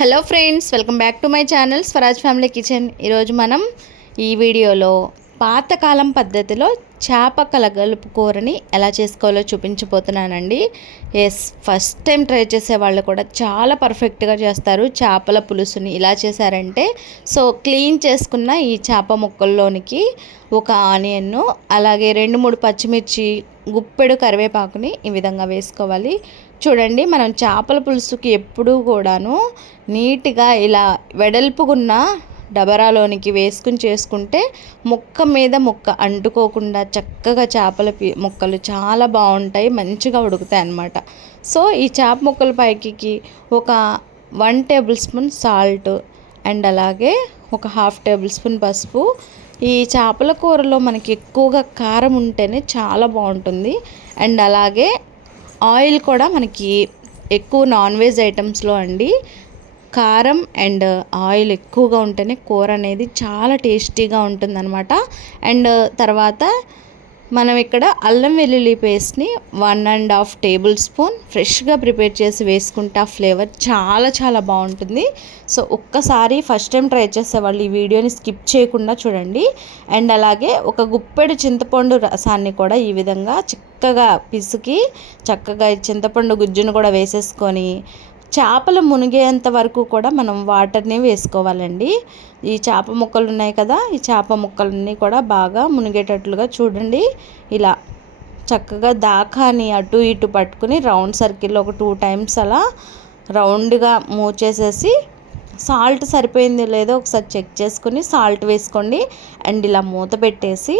Hello friends welcome back to my channel Swaraj family kitchen. ఈరోజు మనం ఈ వీడియోలో పాతకాలం పద్ధతిలో చేప కలగలుపు కూరని ఎలా చేసుకోవాలో చూపించబోతున్నానండి. ఎస్ ఫస్ట్ టైం ట్రై చేసే వాళ్ళు కూడా చాలా పర్ఫెక్ట్గా చేస్తారు. చేపల పులుసుని ఇలా చేశారంటే సో క్లీన్ చేసుకున్న ఈ చేప ముక్కల్లోనికి ఒక ఆనియన్ను అలాగే రెండు మూడు పచ్చిమిర్చి గుప్పెడు కరివేపాకుని ఈ విధంగా వేసుకోవాలి. చూడండి మనం చేపల పులుసుకి ఎప్పుడూ కూడాను నీట్గా ఇలా వెడల్పుకున్న డబరాలోనికి వేసుకుని చేసుకుంటే ముక్క మీద ముక్క అంటుకోకుండా చక్కగా చేపల ముక్కలు చాలా బాగుంటాయి మంచిగా ఉడుకుతాయి అన్నమాట. సో ఈ చేప ముక్కల పైకి ఒక one tablespoon salt and అలాగే ఒక హాఫ్ టేబుల్ స్పూన్ పసుపు. ఈ చేపల కూరలో మనకి ఎక్కువగా కారం ఉంటేనే చాలా బాగుంటుంది. అండ్ అలాగే ఆయిల్ కూడా మనకి ఎక్కువ నాన్ వెజ్ ఐటమ్స్లో అండి. కారం అండ్ ఆయిల్ ఎక్కువగా ఉంటేనే కూర అనేది చాలా టేస్టీగా ఉంటుందన్నమాట. అండ్ తర్వాత మనం ఇక్కడ అల్లం వెల్లుల్లి పేస్ట్ని one and half tablespoon ఫ్రెష్గా ప్రిపేర్ చేసి వేసుకుంటే ఆ ఫ్లేవర్ చాలా చాలా బాగుంటుంది. సో ఒక్కసారి ఫస్ట్ టైం ట్రై చేసే వాళ్ళు ఈ వీడియోని స్కిప్ చేయకుండా చూడండి. అండ్ అలాగే ఒక గుప్పెడు చింతపండు రసాన్ని కూడా ఈ విధంగా చిక్కగా పిసికి చక్కగా చింతపండు గుజ్జును కూడా వేసేసుకొని చేపలు మునిగేంత వరకు కూడా మనం వాటర్ని వేసుకోవాలండి. ఈ చేప ముక్కలు ఉన్నాయి కదా ఈ చేప ముక్కలన్నీ కూడా బాగా మునిగేటట్లుగా చూడండి. ఇలా చక్కగా దాకాని అటు ఇటు పట్టుకుని రౌండ్ సర్కిల్లో ఒక టూ టైమ్స్ అలా రౌండ్గా మూవ్ చేసేసి సాల్ట్ సరిపోయిందో లేదో ఒకసారి చెక్ చేసుకుని సాల్ట్ వేసుకోండి. అండ్ ఇలా మూత పెట్టేసి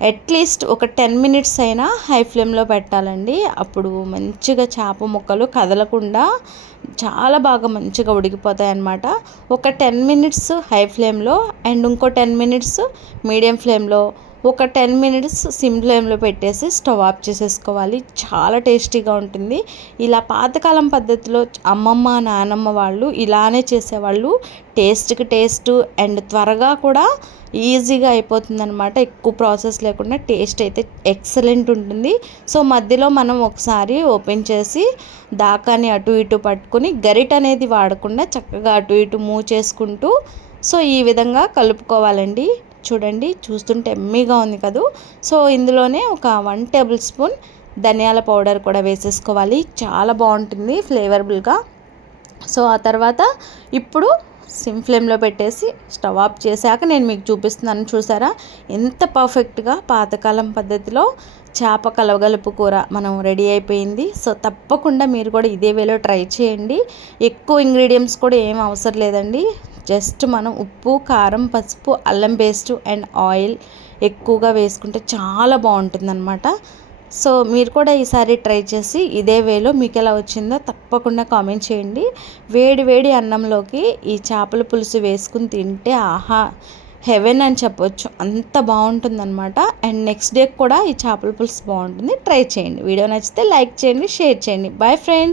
అట్లీస్ట్ ఒక టెన్ మినిట్స్ అయినా హై ఫ్లేమ్లో పెట్టాలండి. అప్పుడు మంచిగా చేప ముక్కలు కదలకుండా చాలా బాగా మంచిగా ఉడికిపోతాయి అన్నమాట ఒక టెన్ మినిట్స్ హై ఫ్లేమ్లో అండ్ ఇంకో టెన్ మినిట్స్ మీడియం ఫ్లేమ్లో ఒక టెన్ మినిట్స్ సిమ్ ఫ్లేమ్లో పెట్టేసి స్టవ్ ఆఫ్ చేసేసుకోవాలి. చాలా టేస్టీగా ఉంటుంది. ఇలా పాతకాలం పద్ధతిలో అమ్మమ్మ నానమ్మ వాళ్ళు ఇలానే చేసేవాళ్ళు. టేస్ట్కి టేస్ట్ అండ్ త్వరగా కూడా ఈజీగా అయిపోతుందనమాట ఎక్కువ ప్రాసెస్ లేకుండా టేస్ట్ అయితే ఎక్సలెంట్ ఉంటుంది. సో మధ్యలో మనం ఒకసారి ఓపెన్ చేసి దాకాని అటు ఇటు పట్టుకుని గరిట అనేది వాడకుండా చక్కగా అటు ఇటు మూవ్ చేసుకుంటూ సో ఈ విధంగా కలుపుకోవాలండి. చూడండి చూస్తుంటే ఎమ్మీగా ఉంది కదూ. సో ఇందులోనే ఒక వన్ టేబుల్ స్పూన్ ధనియాల పౌడర్ కూడా వేసేసుకోవాలి. చాలా బాగుంటుంది ఫ్లేవర్బుల్గా. సో ఆ తర్వాత ఇప్పుడు సిమ్ ఫ్లేమ్లో పెట్టేసి స్టవ్ ఆఫ్ చేశాక నేను మీకు చూపిస్తున్నాను చూసారా? ఎంత పర్ఫెక్ట్గా పాతకాలం పద్ధతిలో చేప కలవగలుపు కూర మనం రెడీ అయిపోయింది. సో తప్పకుండా మీరు కూడా ఇదే వేలో ట్రై చేయండి. ఎక్కువ ఇంగ్రీడియంట్స్ కూడా ఏం అవసరం లేదండి. జస్ట్ మనం ఉప్పు కారం పసుపు అల్లం పేస్ట్ అండ్ ఆయిల్ ఎక్కువగా వేసుకుంటే చాలా బాగుంటుందన్నమాట. సో మీరు కూడా ఈసారి ట్రై చేసి ఇదే వేలో మీకు ఎలా వచ్చిందో తప్పకుండా కామెంట్ చేయండి. వేడి వేడి అన్నంలోకి ఈ చేపల పులుసు వేసుకుని తింటే ఆహా హెవెన్ అని చెప్పొచ్చు. అంత బాగుంటుందన్నమాట. అండ్ నెక్స్ట్ డే కూడా ఈ చేపల పులుసు బాగుంటుంది. ట్రై చేయండి. వీడియో నచ్చితే లైక్ చేయండి షేర్ చేయండి. Bye friends.